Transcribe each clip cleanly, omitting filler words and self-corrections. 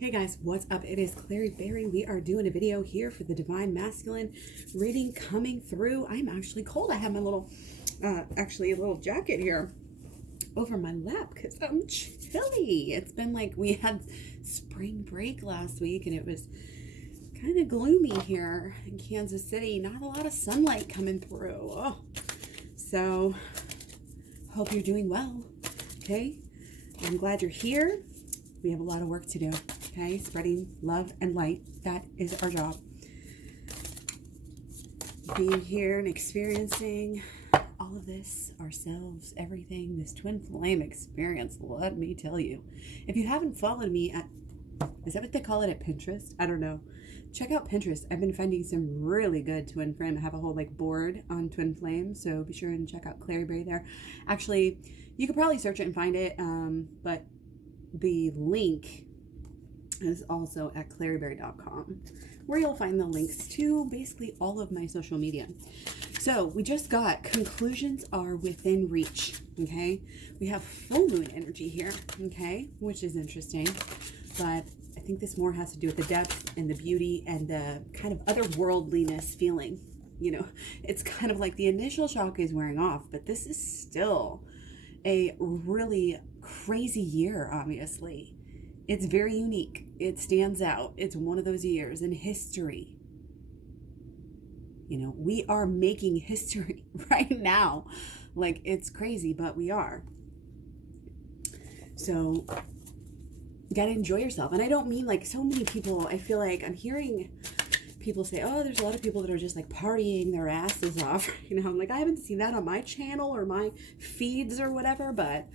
Hey guys, what's up? It is Clary Berry. We are doing a video here for the Divine Masculine reading coming through. I'm actually cold. I have my little, actually a little jacket here over my lap because I'm chilly. It's been like we had spring break last week and it was kind of gloomy here in Kansas City. Not a lot of sunlight coming through. Oh. So, hope you're doing well. Okay? I'm glad you're here. We have a lot of work to do. Okay, spreading love and light. That is our job. Being here and experiencing all of this ourselves, everything, this twin flame experience, let me tell you. If you haven't followed me at, is that what they call it at Pinterest? I don't know. Check out Pinterest. I've been finding some really good twin flame. I have a whole board on twin flame, so be sure and check out Clary Berry there. Actually, you could probably search it and find it, but the link is also at claryberry.com, where you'll find the links to basically all of my social media. So we just got conclusions are within reach. Okay, we have full moon energy here. Okay, which is interesting, but I think this more has to do with the depth and the beauty and the kind of otherworldliness feeling. You know, it's kind of like the initial shock is wearing off, but this is still a really crazy year. Obviously, it's very unique. It stands out. It's one of those years in history. You know, we are making history right now. Like, it's crazy, but we are. So, you gotta enjoy yourself. And I don't mean like so many people, I feel like I'm hearing people say, oh, there's a lot of people that are just like partying their asses off. You know, I'm like, I haven't seen that on my channel or my feeds or whatever, but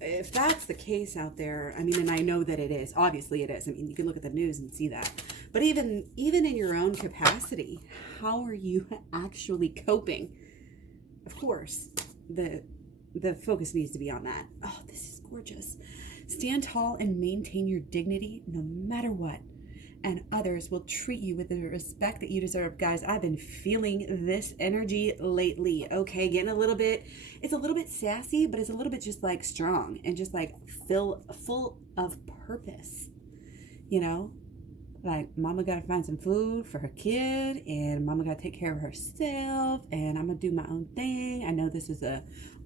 if that's the case out there, I mean, and I know that it is, obviously it is. I mean, you can look at the news and see that. But even in your own capacity, how are you actually coping? Of course, the focus needs to be on that. Oh, this is gorgeous. Stand tall and maintain your dignity no matter what, and others will treat you with the respect that you deserve. Guys, I've been feeling this energy lately. Okay, getting it's a little bit sassy, but it's a little bit just like strong and just like full of purpose. You know, like mama gotta find some food for her kid, and mama gotta take care of herself, and I'm gonna do my own thing. I know this is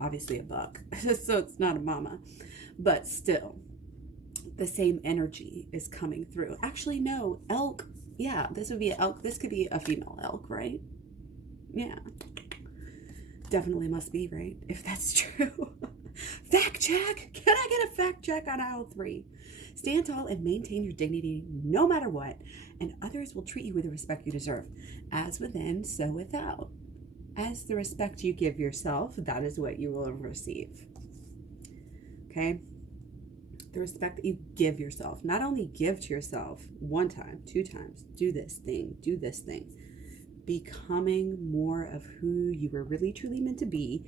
obviously a buck, so it's not a mama, but still the same energy is coming through. Actually, no, elk. Yeah, this would be an elk. This could be a female elk, right? Yeah. Definitely must be, right? If that's true. Fact check. Can I get a fact check on aisle 3? Stand tall and maintain your dignity no matter what, and others will treat you with the respect you deserve. As within, so without. As the respect you give yourself, that is what you will receive. Okay? The respect that you give yourself. Not only give to yourself one time, 2 times, do this thing. Becoming more of who you were really truly meant to be.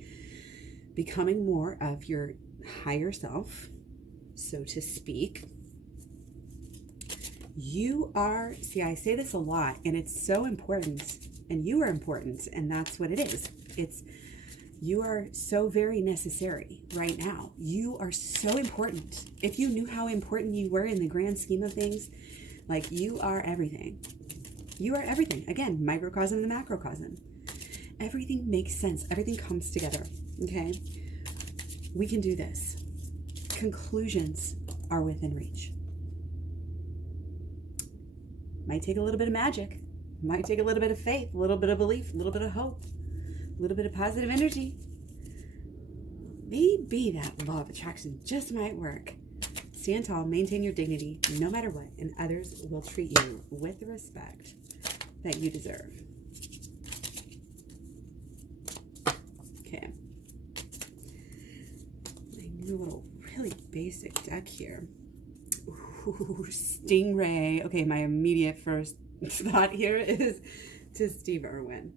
Becoming more of your higher self, so to speak. You are, see, I say this a lot, and it's so important, and you are important, and that's what it is. You are so very necessary right now. You are so important. If you knew how important you were in the grand scheme of things, like, you are everything. You are everything. Again, microcosm and macrocosm. Everything makes sense. Everything comes together. Okay? We can do this. Conclusions are within reach. Might take a little bit of magic. Might take a little bit of faith, a little bit of belief, a little bit of hope. A little bit of positive energy. Maybe that law of attraction just might work. Stand tall, maintain your dignity no matter what, and others will treat you with the respect that you deserve. Okay. My new little really basic deck here. Ooh, Stingray. Okay, my immediate first thought here is to Steve Irwin.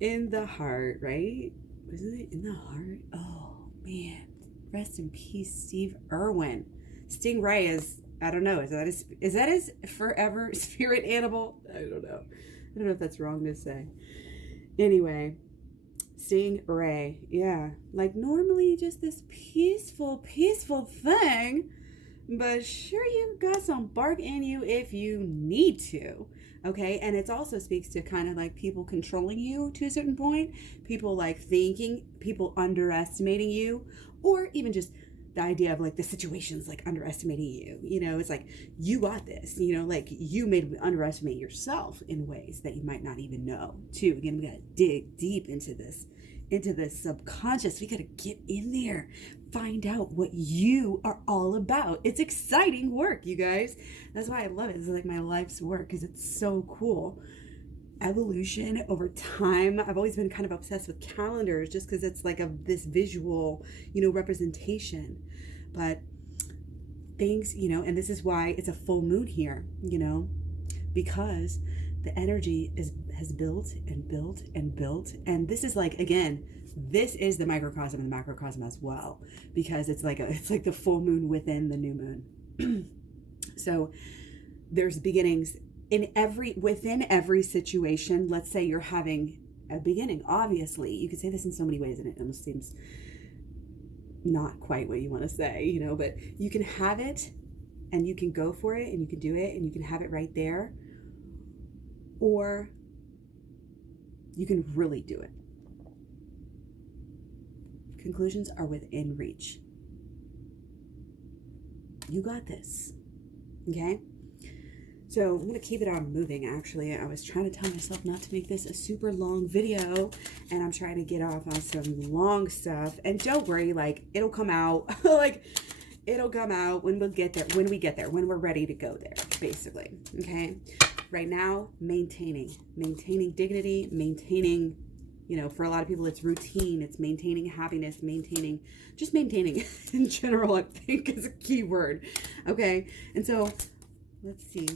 In the heart, right? Isn't it in the heart? Oh, man. Rest in peace, Steve Irwin. Stingray is, I don't know, is that his forever spirit animal? I don't know. I don't know if that's wrong to say. Anyway, Stingray. Yeah. Like, normally just this peaceful thing. but sure, you got some bark in you if you need to. Okay. And it also speaks to kind of like people controlling you to a certain point, people like thinking, people underestimating you, or even just the idea of like the situations like underestimating you. You know, it's like, you got this, you know, like you made underestimate yourself in ways that you might not even know too. Again, we got to dig deep into this subconscious. We got to get in there, find out what you are all about. It's exciting work, you guys. That's why I love it. It's like my life's work because it's so cool. Evolution over time. I've always been kind of obsessed with calendars just because it's like this visual, you know, representation. But things, you know, and this is why it's a full moon here, you know, because the energy has built and built and built. And this is like, again, this is the microcosm and the macrocosm as well, because it's like the full moon within the new moon. So there's beginnings within every situation. Let's say you're having a beginning. Obviously, you could say this in so many ways, and it almost seems not quite what you want to say, you know, but you can have it and you can go for it and you can do it and you can have it right there, or you can really do it. Conclusions are within reach. You got this. Okay? So I'm going to keep it on moving. Actually, I was trying to tell myself not to make this a super long video, and I'm trying to get off on some long stuff. And don't worry, like, it'll come out. Like, it'll come out when we get there, when we're ready to go there, basically. Okay? Right now, maintaining dignity, maintaining, you know, for a lot of people, it's routine. It's maintaining happiness, maintaining in general, I think is a key word. Okay? And so, let's see.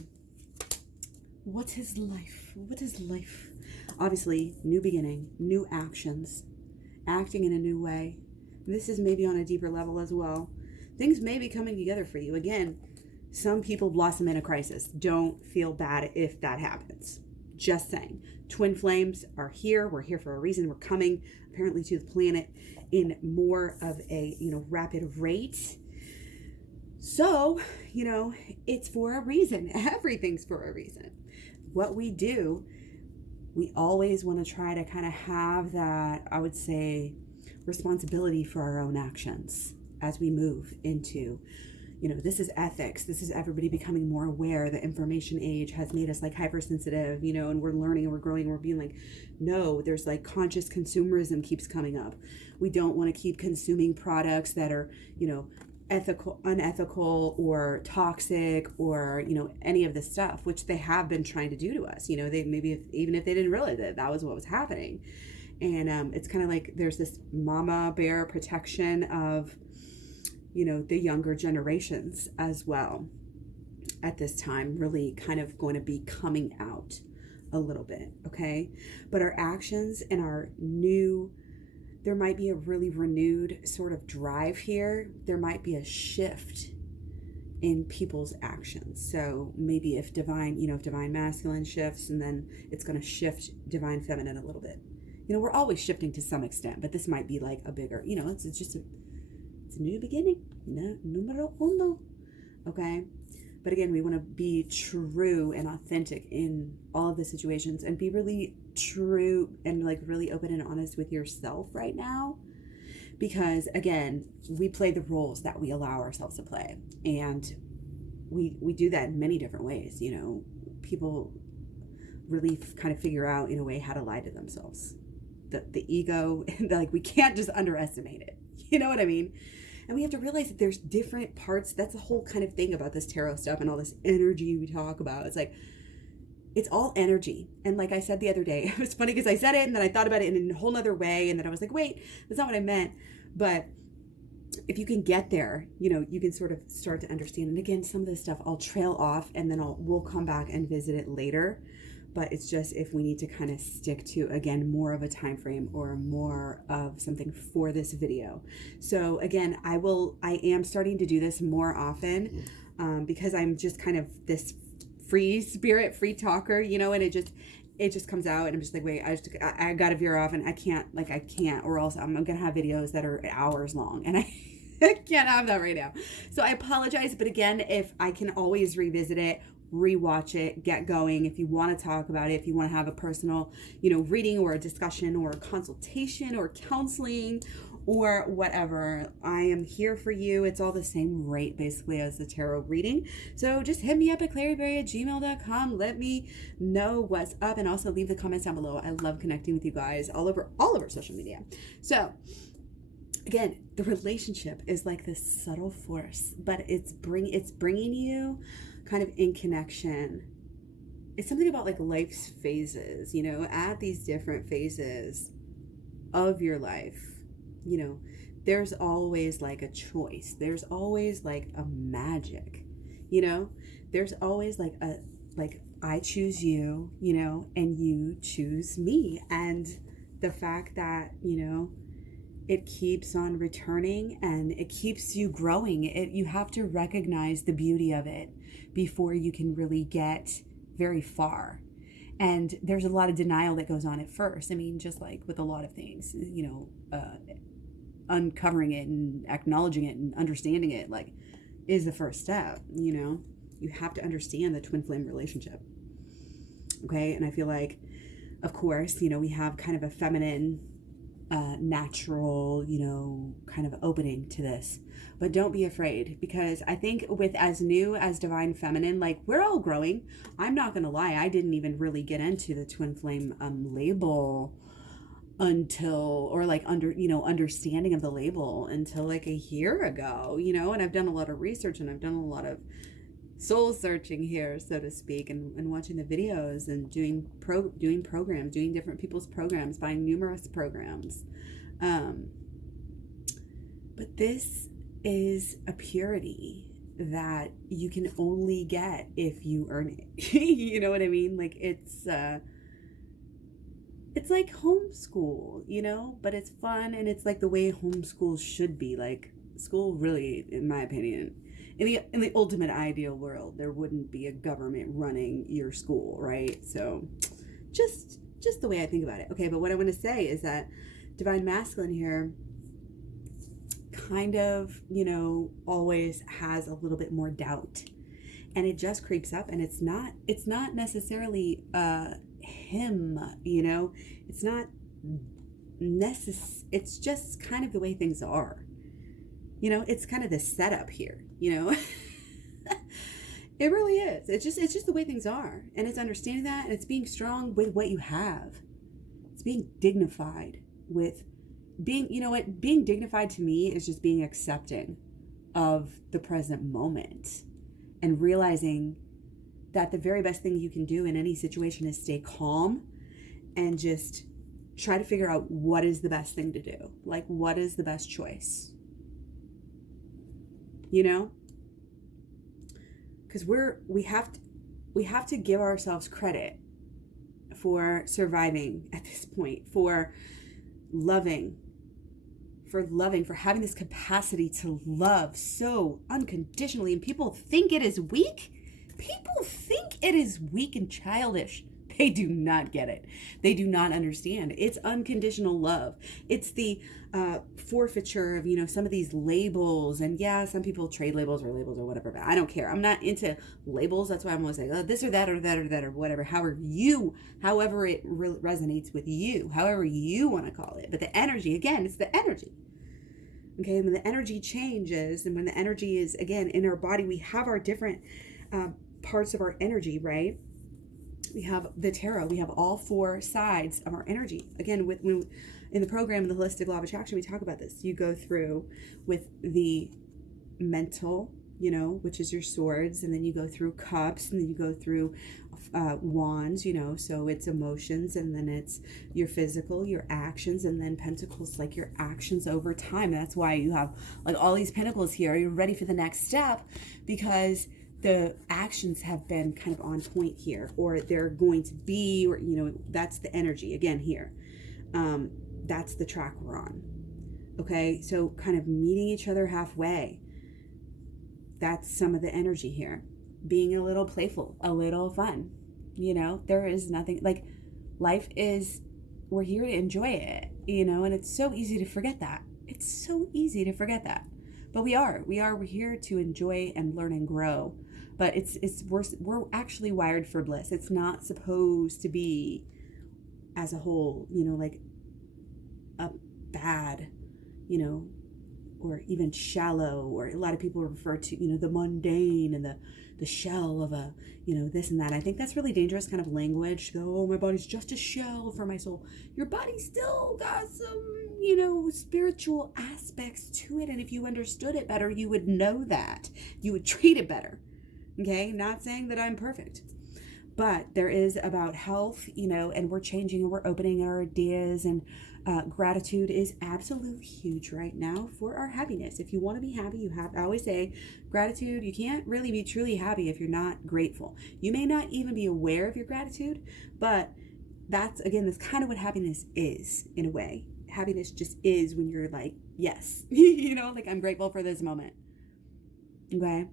What is life? What is life? Obviously, new beginning, new actions, acting in a new way. This is maybe on a deeper level as well. Things may be coming together for you. Again, some people blossom in a crisis. Don't feel bad if that happens. Just saying. Twin flames are here. We're here for a reason. We're coming apparently to the planet in more of a, you know, rapid rate. So, you know, it's for a reason. Everything's for a reason. What we do, we always want to try to kind of have that, I would say, responsibility for our own actions as we move into, you know, this is ethics. This is everybody becoming more aware. The information age has made us like hypersensitive, you know, and we're learning and we're growing and we're being like, no, there's like conscious consumerism keeps coming up. We don't want to keep consuming products that are, you know, unethical or toxic or, you know, any of this stuff, which they have been trying to do to us. You know, they maybe even if they didn't realize that was what was happening. And it's kind of like there's this mama bear protection of, you know, the younger generations as well at this time, really kind of going to be coming out a little bit. Okay. But our actions and our there might be a really renewed sort of drive here. There might be a shift in people's actions. So maybe if divine masculine shifts, and then it's going to shift divine feminine a little bit. You know, we're always shifting to some extent, but this might be like a bigger, you know, it's just it's a new beginning. Numero uno. Okay. But again, we want to be true and authentic in all of the situations and be really true and like really open and honest with yourself right now. Because again, we play the roles that we allow ourselves to play. And we do that in many different ways. You know, people really kind of figure out in a way how to lie to themselves. The ego, like we can't just underestimate it. You know what I mean? And we have to realize that there's different parts. That's the whole kind of thing about this tarot stuff and all this energy we talk about. It's like, it's all energy. And like I said the other day, it was funny because I said it and then I thought about it in a whole nother way. And then I was like, wait, that's not what I meant. But if you can get there, you know, you can sort of start to understand. And again, some of this stuff I'll trail off and then we'll come back and visit it later. But it's just if we need to kind of stick to, again, more of a time frame or more of something for this video. So again, I am starting to do this more often because I'm just kind of this free spirit, free talker, you know, and it just comes out and I'm just like, wait, I got to veer off and I can't, or else I'm going to have videos that are hours long. And I can't have that right now. So I apologize. But again, if I can always revisit it, rewatch it, get going. If you want to talk about it, if you want to have a personal, reading or a discussion or a consultation or counseling or whatever, I am here for you. It's all the same rate basically as the tarot reading. So just hit me up at claryberry@gmail.com. Let me know what's up, and also leave the comments down below. I love connecting with you guys all over social media. So again, the relationship is like this subtle force, but it's bringing you kind of in connection. It's something about like life's phases, at these different phases of your life. There's always like a choice. There's always like a magic, there's always like I choose you, and you choose me. And the fact that, it keeps on returning and it keeps you growing. You have to recognize the beauty of it before you can really get very far. And there's a lot of denial that goes on at first. I mean, just like with a lot of things, uncovering it and acknowledging it and understanding it, like, is the first step. You have to understand the twin flame relationship. Okay. And I feel like, of course, we have kind of a feminine, natural, kind of opening to this, but don't be afraid, because I think with as new as divine feminine, like, we're all growing. I'm not going to lie. I didn't even really get into the twin flame, label until, or like understanding of the label until like a year ago, and I've done a lot of research and I've done a lot of soul searching here, so to speak, and watching the videos and doing programs, doing different people's programs, buying numerous programs. But this is a purity that you can only get if you earn it. You know what I mean? Like, it's like homeschool, but it's fun, and it's like the way homeschool should be. Like, school really, in my opinion, in the ultimate ideal world, there wouldn't be a government running your school, right? So just the way I think about it. Okay, but what I want to say is that divine masculine here kind of, always has a little bit more doubt, and it just creeps up, and it's not necessarily him, it's not it's just kind of the way things are. It's kind of the setup here, It really is. It's just the way things are. And it's understanding that, and it's being strong with what you have. It's being dignified with being, being dignified to me is just being accepting of the present moment and realizing that the very best thing you can do in any situation is stay calm and just try to figure out what is the best thing to do. Like, what is the best choice? Because we have to give ourselves credit for surviving at this point, for loving, for having this capacity to love so unconditionally. And people think it is weak. People think it is weak and childish. They do not get it. They do not understand. It's unconditional love. It's the forfeiture of, some of these labels. And yeah, some people trade labels or whatever, but I don't care. I'm not into labels. That's why I'm always like, oh, this or that or that or that or whatever. However it resonates with you, however you want to call it. But the energy, again, it's the energy. Okay, and when the energy changes, and when the energy is, again, in our body, we have our different parts of our energy, right? We have the tarot. We have all four sides of our energy. Again, in the program, the Holistic Law of Attraction, we talk about this. You go through with the mental, which is your swords, and then you go through cups, and then you go through wands, so it's emotions, and then it's your physical, your actions, and then pentacles, like your actions over time. And that's why you have like all these pentacles here. You're ready for the next step because the actions have been kind of on point here, or they're going to be, or, that's the energy again here. That's the track we're on. Okay. So kind of meeting each other halfway. That's some of the energy here. Being a little playful, a little fun, there is nothing like life is, we're here to enjoy it, and it's so easy to forget that. It's so easy to forget that. But we're here to enjoy and learn and grow. But we're actually wired for bliss. It's not supposed to be as a whole, like a bad, or even shallow, or a lot of people refer to, the mundane and the shell of a, this and that. I think that's really dangerous kind of language. Oh, my body's just a shell for my soul. Your body still got some, spiritual aspects to it. And if you understood it better, you would know that. You would treat it better. Okay? Not saying that I'm perfect. But there is about health, and we're changing and we're opening our ideas, and gratitude is absolutely huge right now for our happiness. If you want to be happy, I always say gratitude, you can't really be truly happy if you're not grateful. You may not even be aware of your gratitude, but that's kind of what happiness is in a way. Happiness just is when you're like, yes, like I'm grateful for this moment. Okay.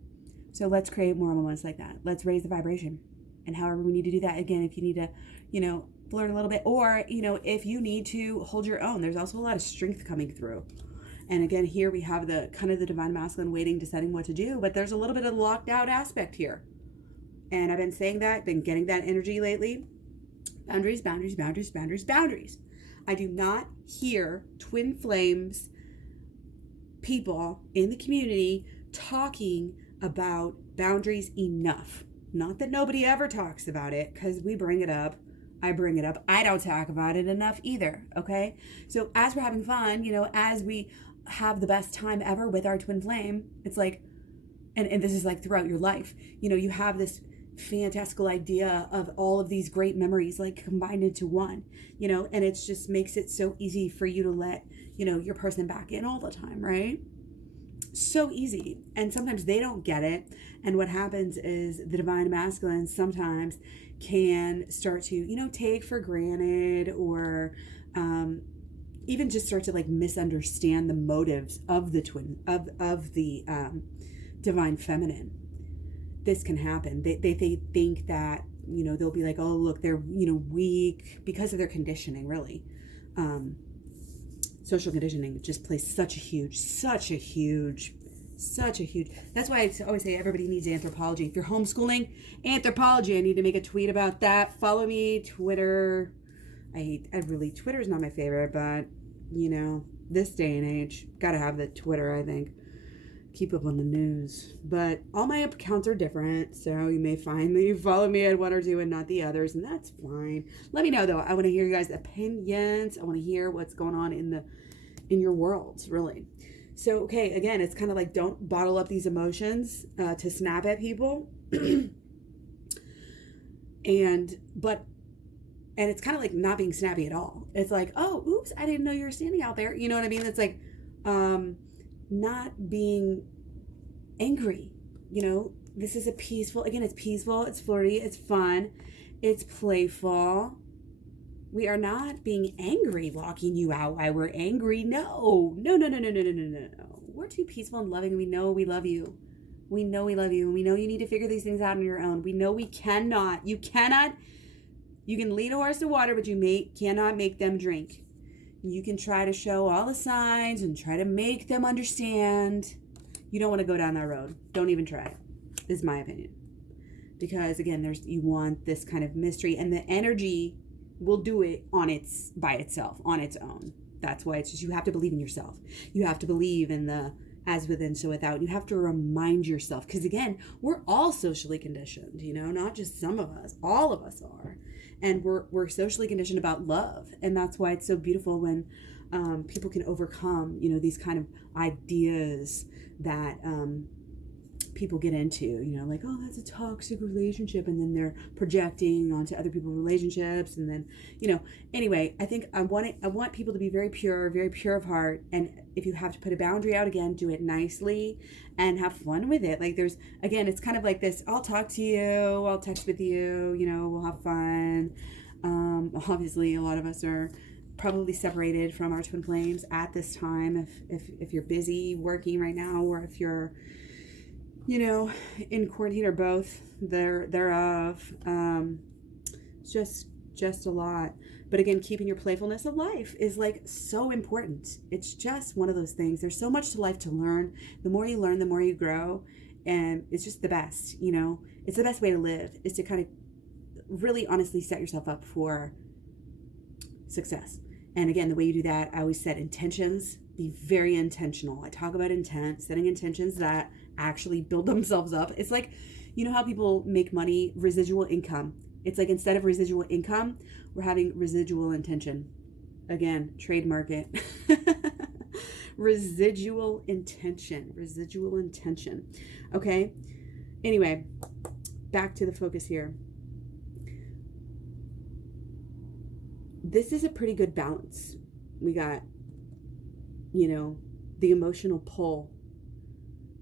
So let's create more moments like that. Let's raise the vibration. And however we need to do that, again, if you need to, learn a little bit, or, if you need to hold your own, there's also a lot of strength coming through. And again, here we have the kind of the divine masculine waiting, deciding what to do, but there's a little bit of locked out aspect here. And I've been saying that, been getting that energy lately. Boundaries, boundaries, boundaries, boundaries, boundaries. I do not hear twin flames people in the community talking about boundaries enough. Not that nobody ever talks about it, because we bring it up. I bring it up. I don't talk about it enough either, okay? So as we're having fun, as we have the best time ever with our twin flame, it's like, and this is like throughout your life, you have this fantastical idea of all of these great memories like combined into one, and it just makes it so easy for you to let, your person back in all the time, right? So easy. And sometimes they don't get it. And what happens is the divine masculine sometimes can start to, take for granted, or even just start to like misunderstand the motives of the divine feminine. This can happen. They think that, they'll be like, oh, look, they're, weak because of their conditioning, really. Social conditioning just plays such a huge, that's why I always say everybody needs anthropology. If you're homeschooling, anthropology, I need to make a tweet about that. Follow me, Twitter. Twitter's not my favorite, but this day and age, gotta have the Twitter, I think. Keep up on the news. But all my accounts are different, so you may find that you follow me at one or two and not the others, and that's fine. Let me know though. I want to hear you guys' opinions. I want to hear what's going on in your worlds, really. So, okay, again, it's kind of like, don't bottle up these emotions to snap at people. And it's kind of like not being snappy at all. It's like, oh, oops, I didn't know you were standing out there. You know what I mean? It's like, not being angry. This is it's peaceful, it's flirty, it's fun, it's playful. We are not being angry, locking you out while we're angry. No. We're too peaceful and loving, and we know we love you. We know we love you, and we know you need to figure these things out on your own. We know you can lead a horse to water, but you cannot make them drink. You can try to show all the signs and try to make them understand. You don't want to go down that road. Don't even try, is my opinion. Because again, you want this kind of mystery, and the energy will do it by itself, on its own. That's why it's just, you have to believe in yourself. You have to believe in the as within, so without. You have to remind yourself, because again, we're all socially conditioned, not just some of us, all of us are. And we're socially conditioned about love. And that's why it's so beautiful when people can overcome, these kind of ideas that people get into, like, oh, that's a toxic relationship. And then they're projecting onto other people's relationships. And then, anyway, I think I want people to be very pure of heart. And if you have to put a boundary out, again, do it nicely and have fun with it. Like it's kind of like this, I'll talk to you, I'll text with you, we'll have fun. Obviously a lot of us are probably separated from our twin flames at this time. If you're busy working right now, or if you're, in quarantine, or both thereof, just just a lot. But again, keeping your playfulness alive is like so important. It's just one of those things. There's so much to life to learn. The more you learn, the more you grow. And it's just the best, you know. It's the best way to live, is to kind of really honestly set yourself up for success. And again, the way you do that, I always set intentions. Be very intentional. I talk about intent, setting intentions that actually build themselves up. It's like, you know how people make money, residual income. It's like, instead of residual income, we're having residual intention. Again, trademark it. Residual intention. Okay. Anyway, back to the focus here. This is a pretty good balance. We got, you know, the emotional pull.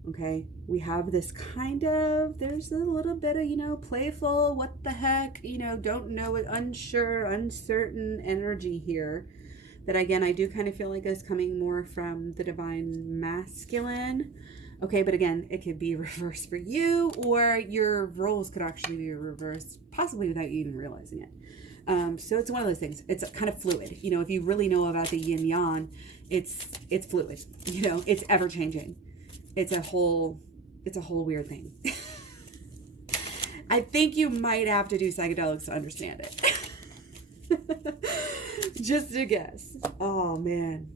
Okay. We have this kind of, there's a little bit of, you know, playful, what the heck, you know, don't know it, unsure, uncertain energy here. That again, I do kind of feel like is coming more from the divine masculine. Okay, but again, it could be reversed for you, or your roles could actually be reversed, possibly without you even realizing it. So it's one of those things. It's kind of fluid. You know, if you really know about the yin yang, it's fluid. You know, it's ever changing. It's a whole weird thing. I think you might have to do psychedelics to understand it. Just a guess. Oh man.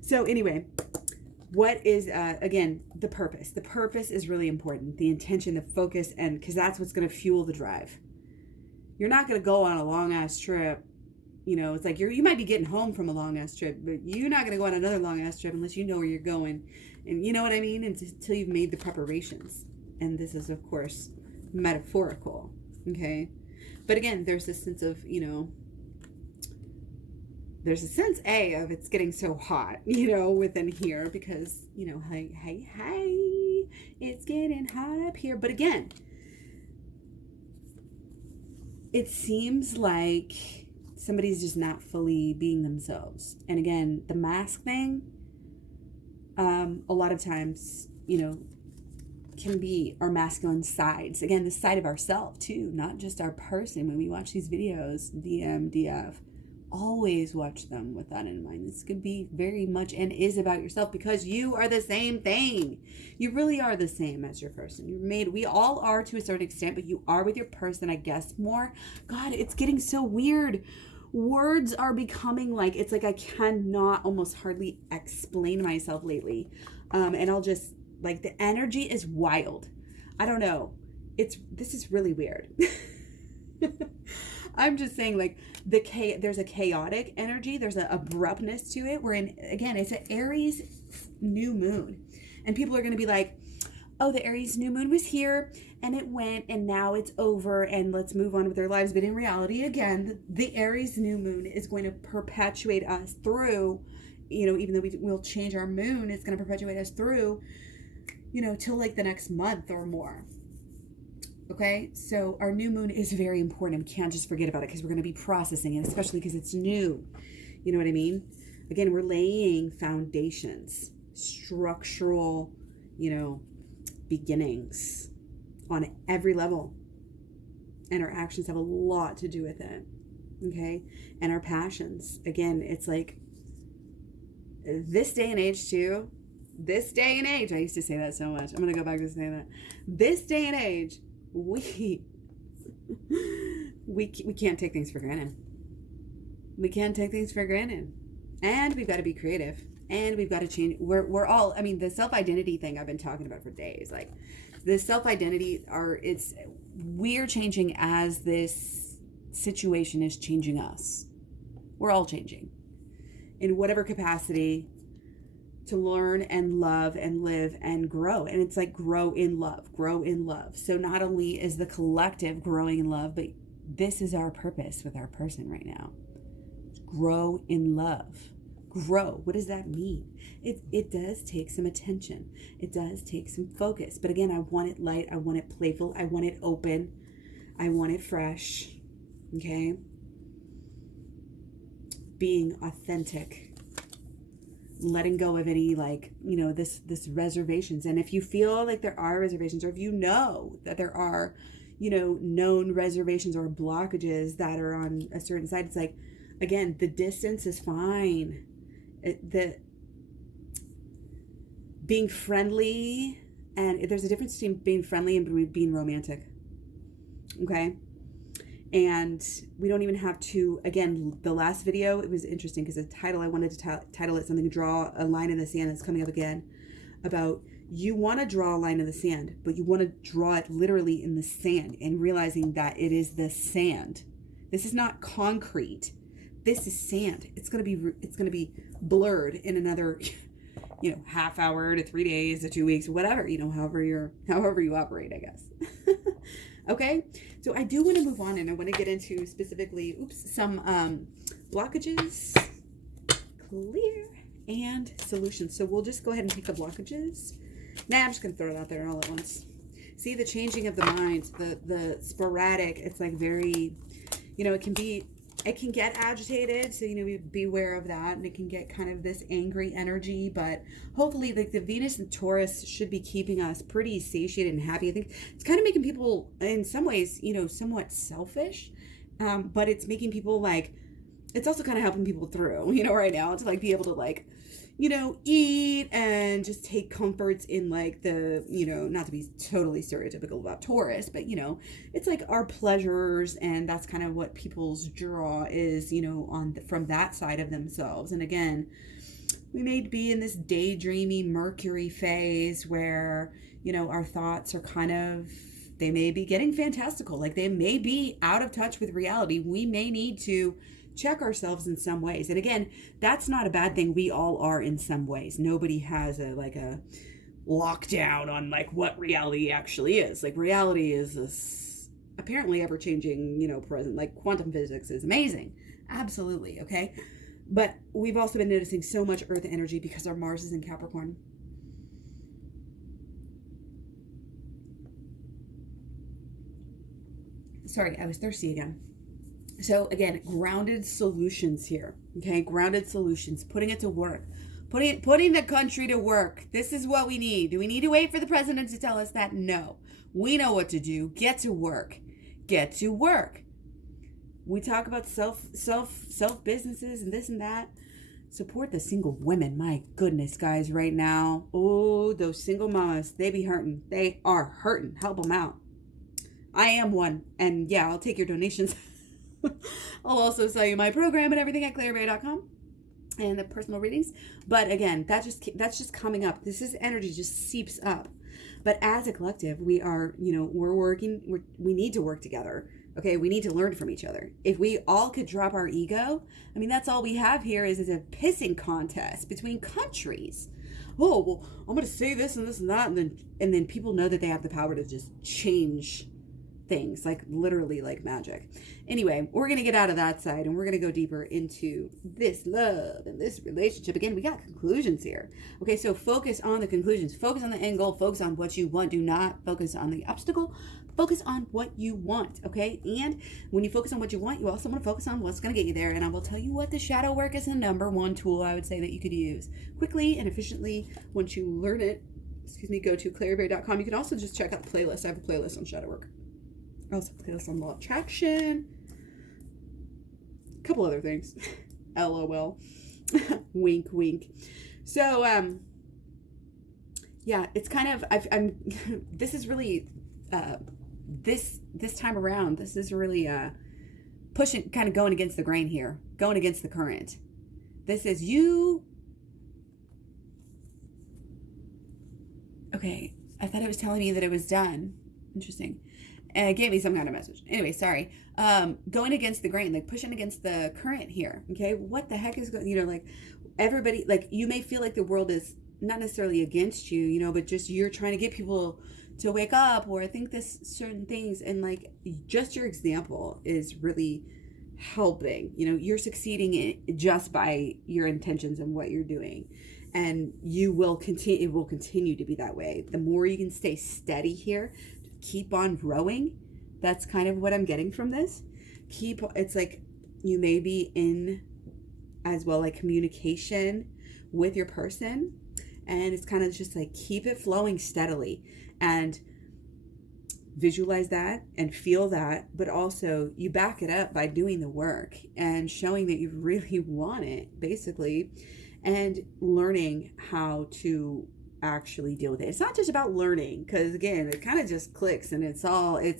So anyway, what is again, the purpose? The purpose is really important. The intention, the focus, and because that's what's going to fuel the drive. You're not going to go on a long ass trip. You know, it's like you might be getting home from a long ass trip, but you're not going to go on another long ass trip unless you know where you're going. And you know what I mean? Until you've made the preparations. And this is, of course, metaphorical. Okay. But again, there's this sense of, you know, there's a sense of it's getting so hot, you know, within here because, you know, hey, it's getting hot up here. But again, it seems like somebody's just not fully being themselves. And again, the mask thing, a lot of times, you know, can be our masculine sides. Again, the side of ourself too, not just our person. When we watch these videos, DF, always watch them with that in mind. This could be very much and is about yourself, because you are the same thing. You really are the same as your person. You're made, we all are to a certain extent, but you are with your person, I guess, more. God, it's getting so weird. Words are becoming like, it's like I cannot almost hardly explain myself lately. And I'll just, like, the energy is wild. I don't know. This is really weird. I'm just saying, like, there's a chaotic energy. There's an abruptness to it. Again, it's an Aries new moon. And people are going to be like, oh, the Aries new moon was here and it went and now it's over and let's move on with their lives. But in reality, again, the Aries new moon is going to perpetuate us through, you know, even though we'll change our moon, it's going to perpetuate us through, you know, till like the next month or more. Okay, so our new moon is very important. We can't just forget about it because we're going to be processing it, especially because it's new. You know what I mean? Again, we're laying foundations, structural, you know, beginnings on every level. And our actions have a lot to do with it. Okay, and our passions. Again, it's like this day and age too. This day and age, I used to say that so much. I'm going to go back to saying that. This day and age, we can't take things for granted. We can't take things for granted. And we've got to be creative. And we've got to change. We're all, I mean, the self-identity thing I've been talking about for days. Like, the self-identity we're changing as this situation is changing us. We're all changing. In whatever capacity, to learn and love and live and grow. And it's like grow in love. So not only is the collective growing in love, but this is our purpose with our person right now. Grow in love. Grow. What does that mean? It does take some attention. It does take some focus. But again, I want it light. I want it playful. I want it open. I want it fresh. Okay? Being authentic. Letting go of any, like, you know, this reservations. And if you feel like there are reservations, or if you know that there are, known reservations or blockages that are on a certain side. It's like, again, the distance is fine. The being friendly, and there's a difference between being friendly and being romantic. Okay? And we don't even have to, again, the last video, it was interesting because the title, I wanted to title it something, draw a line in the sand, that's coming up again, about you want to draw a line in the sand, but you want to draw it literally in the sand and realizing that it is the sand. This is not concrete. This is sand. It's going to be blurred in another, half hour to 3 days to 2 weeks, whatever, however you operate, I guess. Okay, so I do want to move on, and I want to get into specifically, some blockages, clear, and solutions. So we'll just go ahead and take the blockages. I'm just going to throw it out there all at once. See the changing of the mind, the sporadic, it's like very, it can get agitated, so be aware of that, and it can get kind of this angry energy, but hopefully like the Venus and Taurus should be keeping us pretty satiated and happy. I think it's kind of making people in some ways somewhat selfish, but it's making people like, it's also kind of helping people through right now to like be able to like eat and just take comforts in like the, not to be totally stereotypical about Taurus, but it's like our pleasures, and that's kind of what people's draw is, from that side of themselves. And again, we may be in this daydreamy Mercury phase where, our thoughts are kind of, they may be getting fantastical, like they may be out of touch with reality. We may need to check ourselves in some ways. And again, that's not a bad thing. We all are in some ways. Nobody has a lockdown on like what reality actually is. Like reality is this apparently ever-changing, present. Like quantum physics is amazing. Absolutely, okay? But we've also been noticing so much Earth energy because our Mars is in Capricorn. Sorry, I was thirsty again. So again, grounded solutions here, okay? Grounded solutions, putting it to work, putting the country to work. This is what we need. Do we need to wait for the president to tell us that? No, we know what to do. Get to work. Get to work. We talk about self businesses and this and that. Support the single women. My goodness, guys, right now. Oh, those single mamas, they be hurting. They are hurting. Help them out. I am one, and yeah, I'll take your donations. I'll also sell you my program and everything at claireberry.com and the personal readings. But again, that's just coming up. This is energy just seeps up. But as a collective, we are, we need to work together. Okay, we need to learn from each other. If we all could drop our ego, that's all we have here is a pissing contest between countries. Oh, well, I'm going to say this and this and that, and then people know that they have the power to just change things, like literally like magic. Anyway, we're going to get out of that side and we're going to go deeper into this love and this relationship. Again, we got conclusions here. Okay, so focus on the conclusions. Focus on the end goal. Focus on what you want. Do not focus on the obstacle. Focus on what you want, okay? And when you focus on what you want, you also want to focus on what's going to get you there. And I will tell you what, the shadow work is the number one tool I would say that you could use quickly and efficiently once you learn it. Go to claireberry.com. You can also just check out the playlist. I have a playlist on shadow work. I also play this on law of attraction. A couple other things. LOL. Wink, wink. So, yeah, it's kind of, this is really, this time around, this is really, pushing, kind of going against the grain here. Going against the current. This is you. Okay. I thought it was telling me that it was done. Interesting. And it gave me some kind of message. Anyway, sorry. Going against the grain, like pushing against the current here. Okay, what the heck is going? Like everybody, like you may feel like the world is not necessarily against you, but just you're trying to get people to wake up or think this certain things, and like just your example is really helping. You're succeeding just by your intentions and what you're doing, and you will continue. It will continue to be that way. The more you can stay steady here. Keep on growing. That's kind of what I'm getting from this. It's like you may be in as well like communication with your person, and it's kind of just like keep it flowing steadily. And visualize that and feel that, but also you back it up by doing the work and showing that you really want it, basically, and learning how to actually deal with it. It's not just about learning, because again, it kind of just clicks, and it's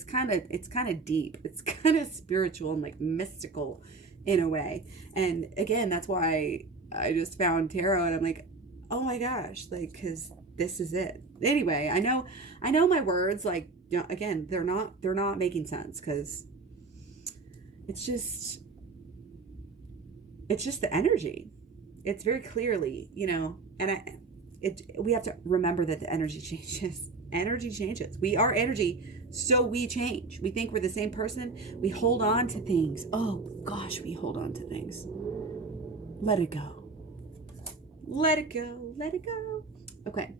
kind of deep. It's kind of spiritual and like mystical in a way. And again, that's why I just found tarot, and I'm like, oh my gosh, like, because this is it. Anyway, I know my words, like, you know, again, they're not making sense, because it's just the energy. It's very clearly, you know, and we have to remember that the energy changes. Energy changes. We are energy, so we change. We think we're the same person. We hold on to things. Oh gosh, we hold on to things. Let it go. Let it go. Let it go. Okay.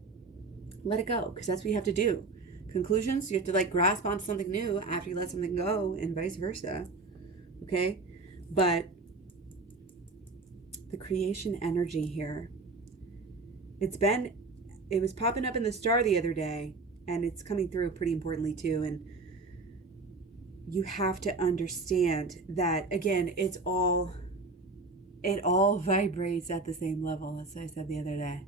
Let it go, because that's what you have to do. Conclusions, you have to like grasp on something new after you let something go, and vice versa. Okay? But the creation energy here, it was popping up in the star the other day, and it's coming through pretty importantly too. And you have to understand that, again, it all vibrates at the same level, as I said the other day.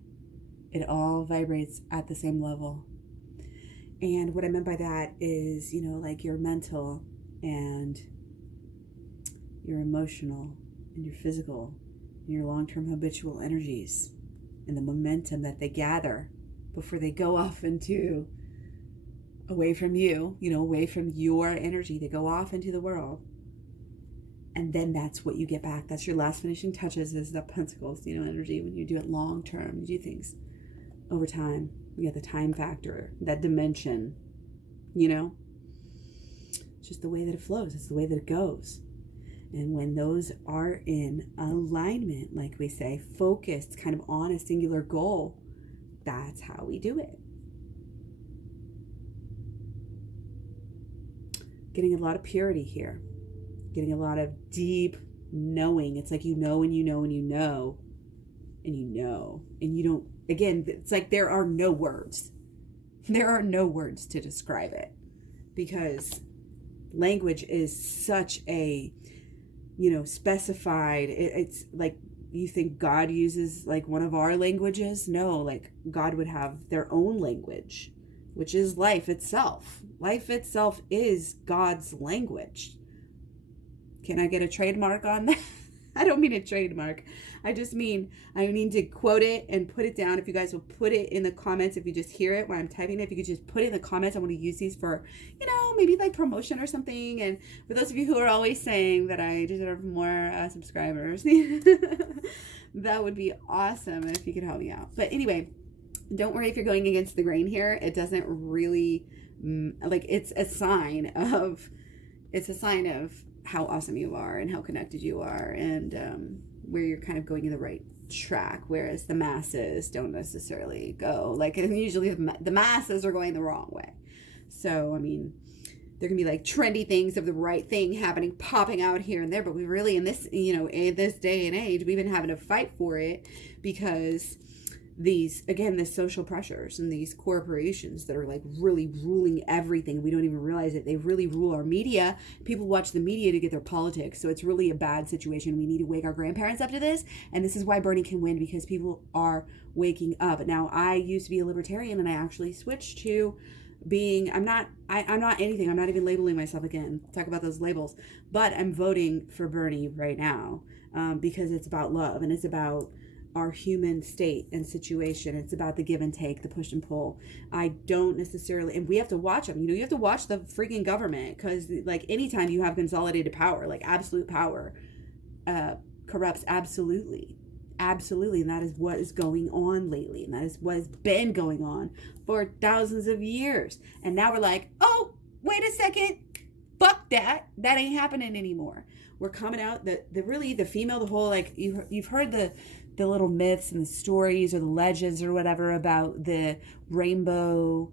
It all vibrates at the same level. And what I meant by that is, you know, like your mental and your emotional and your physical and your long-term habitual energies and the momentum that they gather before they go off into away from you, you know, away from your energy. They go off into the world. And then that's what you get back. That's your last finishing touches, is the pentacles, you know, energy. When you do it long term, you do things over time. You get the time factor, that dimension, you know. It's just the way that it flows. It's the way that it goes. And when those are in alignment, like we say, focused kind of on a singular goal, that's how we do it. Getting a lot of purity here. Getting a lot of deep knowing. It's like you know and you know and you know and you know. And you don't, again, it's like there are no words. There are no words to describe it, because language is such a, you know, specified. It's like, you think God uses like one of our languages? No, like God would have their own language, which is life itself. Life itself is God's language. Can I get a trademark on that? I don't mean a trademark. I need to quote it and put it down. If you guys will put it in the comments, if you just hear it while I'm typing it, if you could just put it in the comments. I want to use these for, you know, maybe like promotion or something. And for those of you who are always saying that I deserve more subscribers, that would be awesome if you could help me out. But anyway, don't worry if you're going against the grain here. It doesn't really, like, it's a sign of how awesome you are and how connected you are, and where you're kind of going in the right track, whereas the masses don't necessarily go, like, and usually the masses are going the wrong way. So, I mean, there can be like trendy things of the right thing happening, popping out here and there, but we really, in this, you know, in this day and age, we've been having to fight for it, because these, again, the social pressures and these corporations that are like really ruling everything. We don't even realize it. They really rule our media. People watch the media to get their politics. So it's really a bad situation. We need to wake our grandparents up to this. And this is why Bernie can win, because people are waking up. Now, I used to be a libertarian, and I actually switched to being, I'm not anything. I'm not even labeling myself again. Talk about those labels. But I'm voting for Bernie right now, because it's about love, and it's about our human state and situation. It's about the give and take, the push and pull. I don't necessarily, and we have to watch them. You know, you have to watch the freaking government, because like anytime you have consolidated power, like absolute power, corrupts absolutely. Absolutely. And that is what is going on lately. And that is what has been going on for thousands of years. And now we're like, oh, wait a second. Fuck that. That ain't happening anymore. We're coming out, the female, the whole, like, you've heard the little myths and the stories or the legends or whatever about the rainbow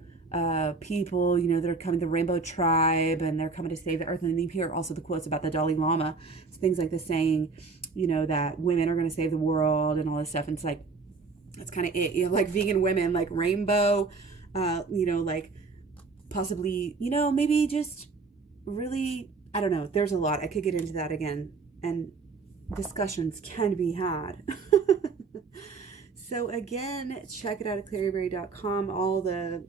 people, you know, that are coming, the rainbow tribe, and they're coming to save the earth. And then you hear also the quotes about the Dalai Lama, things like this, saying, you know, that women are going to save the world and all this stuff. And it's like, that's kind of it, you know, like vegan women, like rainbow, you know, like possibly, maybe just really, I don't know. There's a lot. I could get into that again, and discussions can be had. So again, check it out at claryberry.com. All the,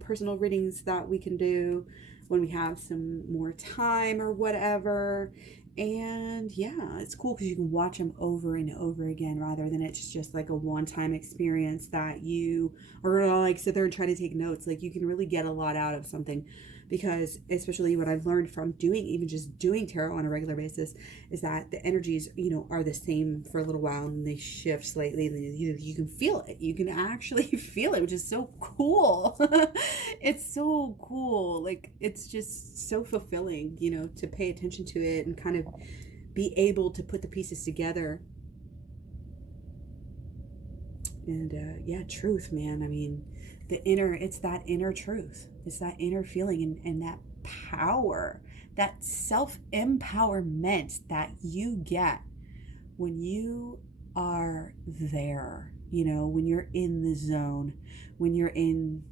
personal readings that we can do when we have some more time or whatever. And yeah, it's cool because you can watch them over and over again rather than it's just like a one-time experience that you are gonna like sit there and try to take notes. Like you can really get a lot out of something, because especially what I've learned from even just doing tarot on a regular basis is that the energies, are the same for a little while and they shift slightly. You can feel it. You can actually feel it, which is so cool. It's so cool. Like, it's just so fulfilling, to pay attention to it and kind of be able to put the pieces together. And yeah, truth, man. I mean, it's that inner truth. It's that inner feeling and that power, that self-empowerment that you get when you are there, when you're in the zone, when you're in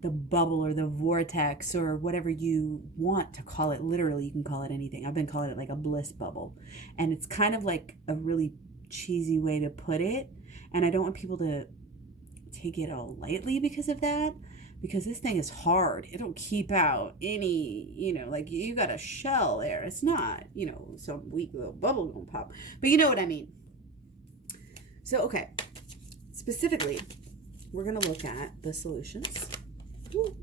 the bubble or the vortex or whatever you want to call it. Literally, you can call it anything. I've been calling it like a bliss bubble. And it's kind of like a really cheesy way to put it. And I don't want people to take it all lightly because of that, because this thing is hard. It don't keep out any, like you got a shell there. It's not, some weak little bubble gonna pop. But you know what I mean. So, okay. Specifically, we're going to look at the solutions. Ooh.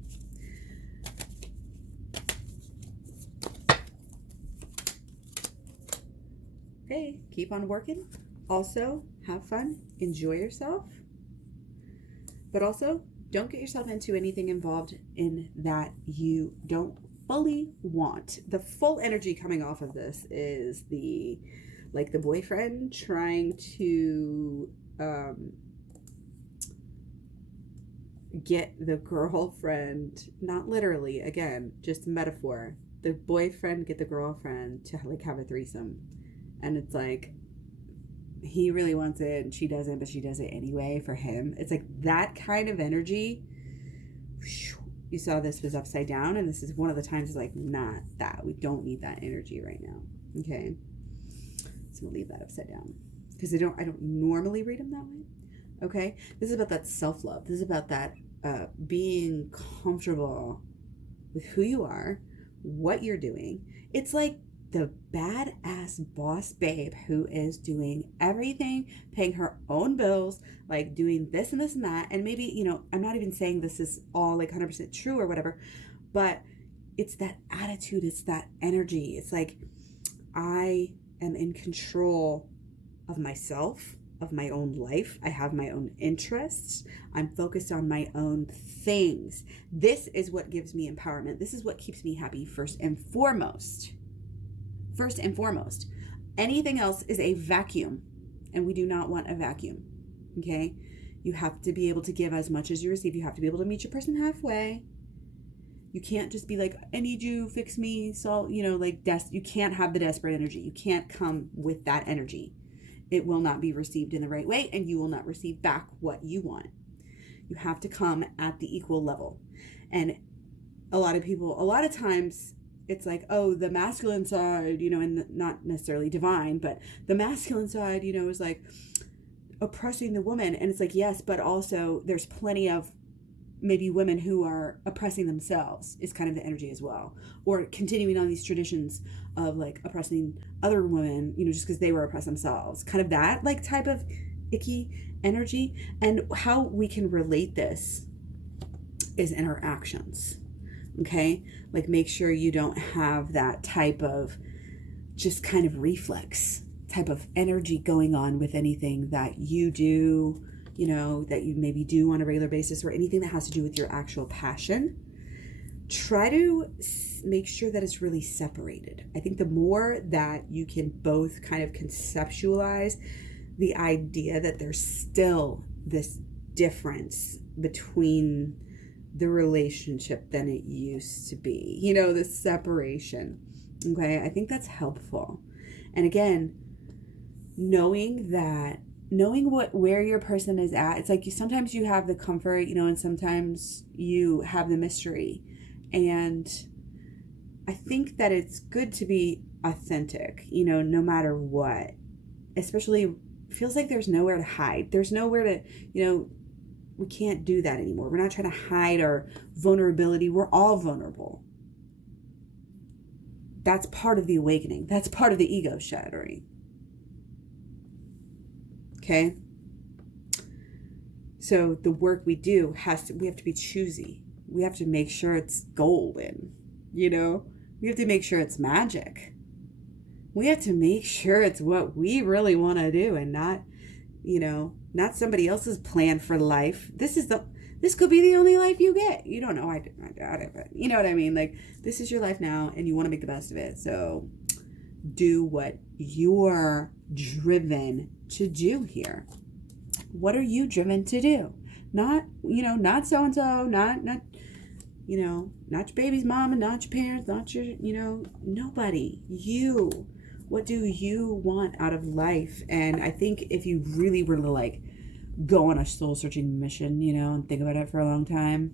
Okay, keep on working. Also, have fun. Enjoy yourself. But also, don't get yourself into anything involved in that you don't fully want. The full energy coming off of this is the boyfriend trying to get the girlfriend, not literally, again, just metaphor. The boyfriend get the girlfriend to have a threesome. And it's like, he really wants it and she doesn't, but she does it anyway for him. It's like that kind of energy. You saw this was upside down, and this is one of the times like, not that. We don't need that energy right now. Okay. So we'll leave that upside down because I don't normally read them that way. Okay. This is about that self-love. This is about that being comfortable with who you are, what you're doing. It's like the badass boss babe who is doing everything, paying her own bills, like doing this and this and that. And maybe, I'm not even saying this is all like 100% true or whatever, but it's that attitude. It's that energy. It's like, I am in control of myself, of my own life. I have my own interests. I'm focused on my own things. This is what gives me empowerment. This is what keeps me happy first and foremost. First and foremost. Anything else is a vacuum, and we do not want a vacuum. Okay? You have to be able to give as much as you receive. You have to be able to meet your person halfway. You can't just be like, I need you, fix me, so, you can't have the desperate energy. You can't come with that energy. It will not be received in the right way, and you will not receive back what you want. You have to come at the equal level. And a lot of times, it's like, oh, the masculine side, and not necessarily divine, but the masculine side, is like oppressing the woman. And it's like, yes, but also there's plenty of maybe women who are oppressing themselves is kind of the energy as well. Or continuing on these traditions of like oppressing other women, just because they were oppressed themselves. Kind of that like type of icky energy. And how we can relate this is in our actions. Okay, like make sure you don't have that type of just kind of reflex type of energy going on with anything that you do, that you maybe do on a regular basis, or anything that has to do with your actual passion. Try to make sure that it's really separated. I think the more that you can both kind of conceptualize the idea that there's still this difference between the relationship than it used to be, the separation. Okay, I think that's helpful. And again, knowing where your person is at. It's like sometimes you have the comfort, and sometimes you have the mystery. And I think that it's good to be authentic, no matter what. Especially, feels like there's nowhere to hide. There's nowhere to, we can't do that anymore. We're not trying to hide our vulnerability. We're all vulnerable. That's part of the awakening. That's part of the ego shattering. Okay? So the work we do we have to be choosy. We have to make sure it's golden, we have to make sure it's magic. We have to make sure it's what we really want to do and not, not somebody else's plan for life. This could be the only life you get. You don't know. I doubt it, but you know what I mean? Like, this is your life now and you want to make the best of it. So do what you're driven to do here. What are you driven to do? Not, not so-and-so, not your baby's mom and not your parents, not your, nobody. You. What do you want out of life? And I think if you really were to go on a soul searching mission, and think about it for a long time,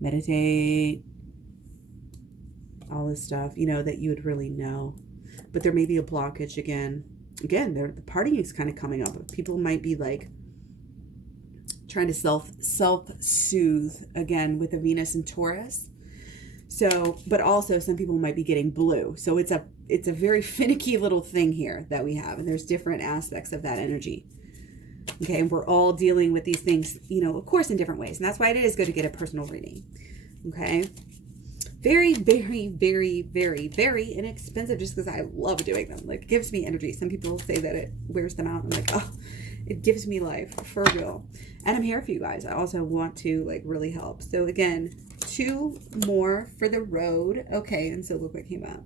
meditate, all this stuff, that you would really know. But there may be a blockage again. Again, the partying is kind of coming up. People might be trying to self-soothe again with a Venus and Taurus. So, but also some people might be getting blue. So it's a very finicky little thing here that we have. And there's different aspects of that energy. Okay. And we're all dealing with these things, of course, in different ways. And that's why it is good to get a personal reading. Okay. Very, very, very, very, very inexpensive just because I love doing them. It gives me energy. Some people say that it wears them out. I'm like, oh, it gives me life for real. And I'm here for you guys. I also want to really help. So again, 2 more for the road. Okay. And so look what came up.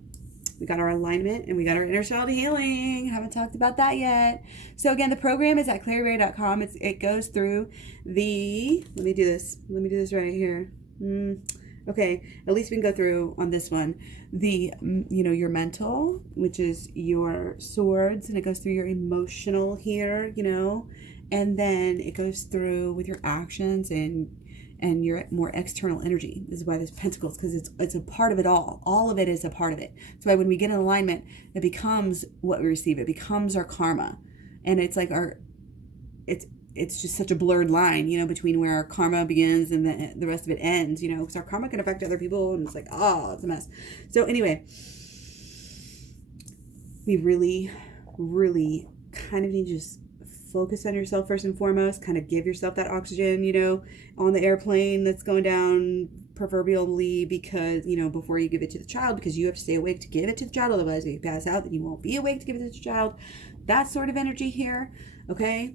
We got our alignment and we got our inner child healing. Haven't talked about that yet. So again, the program is at claryberry.com. It goes through let me do this right here. Okay, at least we can go through on this one. Your mental, which is your swords, and it goes through your emotional here, and then it goes through with your actions and your more external energy. This is why there's pentacles, because it's a part of it all. All of it is a part of it. That's why when we get in alignment, it becomes what we receive. It becomes our karma. And it's it's just such a blurred line, between where our karma begins and the rest of it ends, because our karma can affect other people and it's it's a mess. So anyway, we really, really kind of need to just focus on yourself first and foremost, kind of give yourself that oxygen, on the airplane that's going down proverbially, because, before you give it to the child, because you have to stay awake to give it to the child. Otherwise, if you pass out, then you won't be awake to give it to the child. That sort of energy here. Okay.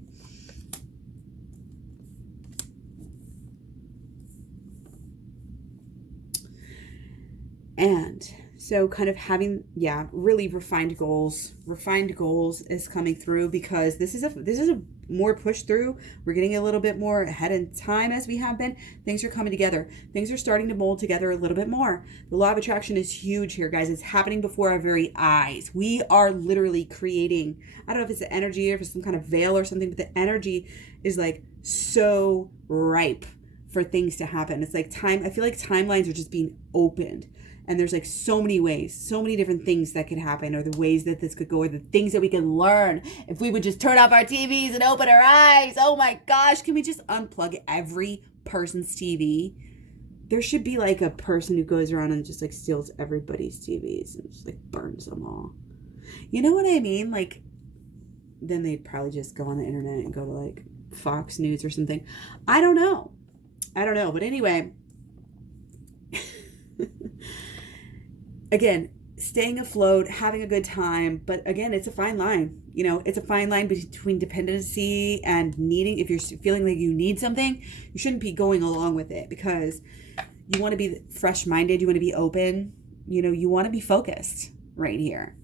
And so kind of having, really refined goals is coming through, because this is a more push through. We're getting a little bit more ahead in time as we have been. Things are coming together. Things are starting to mold together a little bit more. The law of attraction is huge here, guys. It's happening before our very eyes. We are literally creating, I don't know if it's the energy or if it's some kind of veil or something, but the energy is so ripe for things to happen. It's time. I feel like timelines are just being opened. And there's so many ways, so many different things that could happen, or the ways that this could go, or the things that we can learn if we would just turn off our TVs and open our eyes. Oh my gosh, can we just unplug every person's TV? There should be a person who goes around and just steals everybody's TVs and just burns them all. You know what I mean? Then they'd probably just go on the internet and go to Fox News or something. I don't know. But anyway, again, staying afloat, having a good time. But again, it's a fine line. It's a fine line between dependency and needing. If you're feeling like you need something, you shouldn't be going along with it, because you want to be fresh-minded. You want to be open. You want to be focused right here.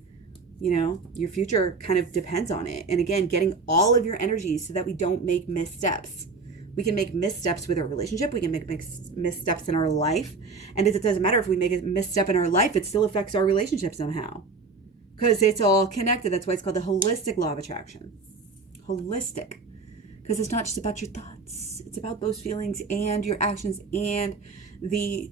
Your future kind of depends on it. And again, getting all of your energies so that we don't make missteps. We can make missteps with our relationship. We can make missteps in our life. And it doesn't matter if we make a misstep in our life, it still affects our relationship somehow. Because it's all connected. That's why it's called the holistic law of attraction. Holistic. Because it's not just about your thoughts. It's about those feelings and your actions and the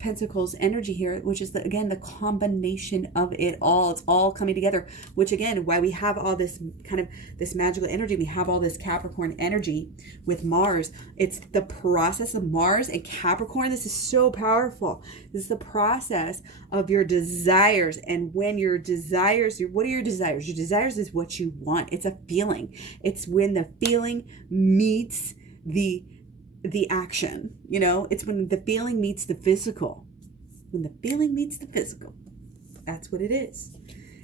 Pentacles energy here, which is again the combination of it all. It's all coming together, which again, why we have all this kind of this magical energy. We have all this Capricorn energy with Mars. It's the process of Mars and Capricorn. This is so powerful. This is the process of your desires. And when your desires, what are your desires? Your desires is what you want. It's a feeling. It's when the feeling meets the action, you know, it's when the feeling meets the physical. When the feeling meets the physical, that's what it is.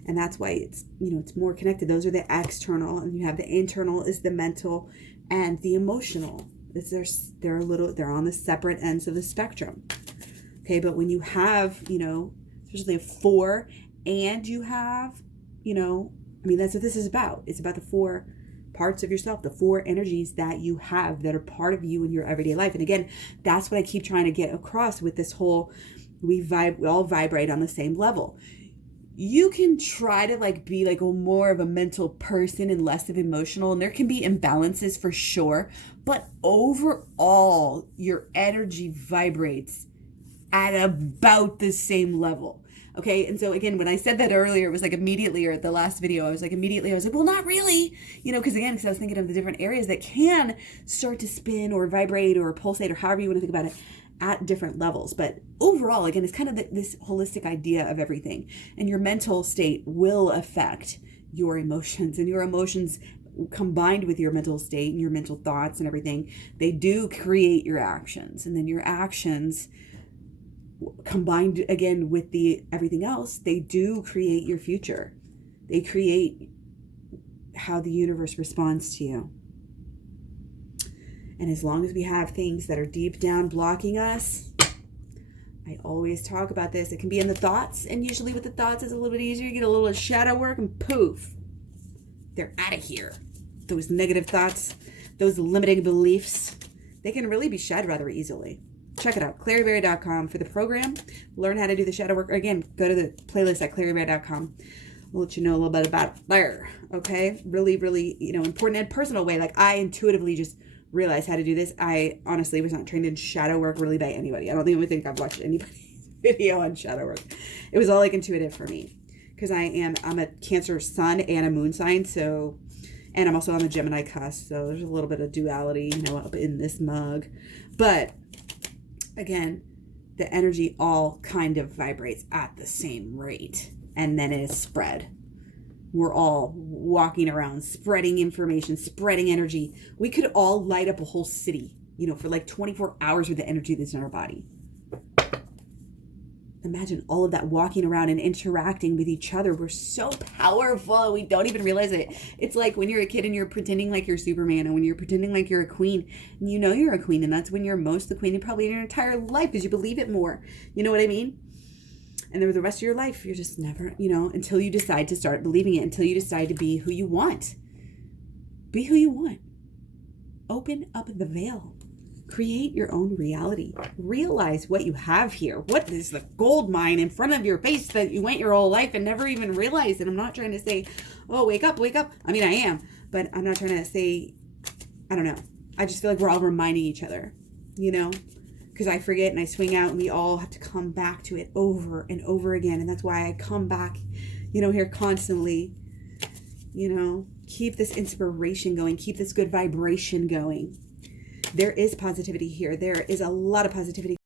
And that's why it's, you know, it's more connected. Those are the external, and you have the internal is the mental and the emotional. They're on the separate ends of the spectrum. Okay, but when you have, you know, especially a 4, and you have, you know, I mean, that's what this is about. It's about the 4 parts of yourself, the 4 energies that you have that are part of you in your everyday life. And again, that's what I keep trying to get across with this whole, we all vibrate on the same level. You can try to like be like a more of a mental person and less of emotional, and there can be imbalances for sure, but overall your energy vibrates at about the same level. Okay. And so again, when I said that earlier, it was like immediately, or at the last video, I was like, well, not really, you know, because I was thinking of the different areas that can start to spin or vibrate or pulsate or however you want to think about it at different levels. But overall, again, it's kind of this holistic idea of everything. And your mental state will affect your emotions, and your emotions combined with your mental state and your mental thoughts and everything, they do create your actions. And then your actions combined again with everything else, they do create your future. They create how the universe responds to you. And as long as we have things that are deep down blocking us, I always talk about this. It can be in the thoughts, and usually with the thoughts it's a little bit easier. You get a little shadow work and poof, they're out of here. Those negative thoughts, those limiting beliefs, they can really be shed rather easily. Check it out, claryberry.com for the program. Learn how to do the shadow work. Again, go to the playlist at claryberry.com. We'll let you know a little bit about it there. Okay? Really, really, you know, important and personal way. Like I intuitively just realized how to do this. I honestly was not trained in shadow work really by anybody. I don't even think I've watched anybody's video on shadow work. It was all like intuitive for me. Because I'm a Cancer sun and a moon sign, so, and I'm also on the Gemini cusp, so there's a little bit of duality, you know, up in this mug. But again, the energy all kind of vibrates at the same rate, and then it is spread. We're all walking around, spreading information, spreading energy. We could all light up a whole city, you know, for like 24 hours with the energy that's in our body. Imagine all of that walking around and interacting with each other. We're so powerful. We don't even realize it. It's like when you're a kid and you're pretending like you're Superman, and when you're pretending like you're a queen, and you know you're a queen, and that's when you're most the queen in probably your entire life because you believe it more. You know what I mean? And then the rest of your life, you're just never, you know, until you decide to start believing it, until you decide to be who you want. Be who you want. Open up the veil. Create your own reality. Realize what you have here. What is the gold mine in front of your face that you went your whole life and never even realized it? I'm not trying to say, oh, wake up, wake up. I mean, I am, but I'm not trying to say, I don't know. I just feel like we're all reminding each other, you know, because I forget and I swing out, and we all have to come back to it over and over again. And that's why I come back, you know, here constantly, you know, keep this inspiration going, keep this good vibration going. There is positivity here. There is a lot of positivity.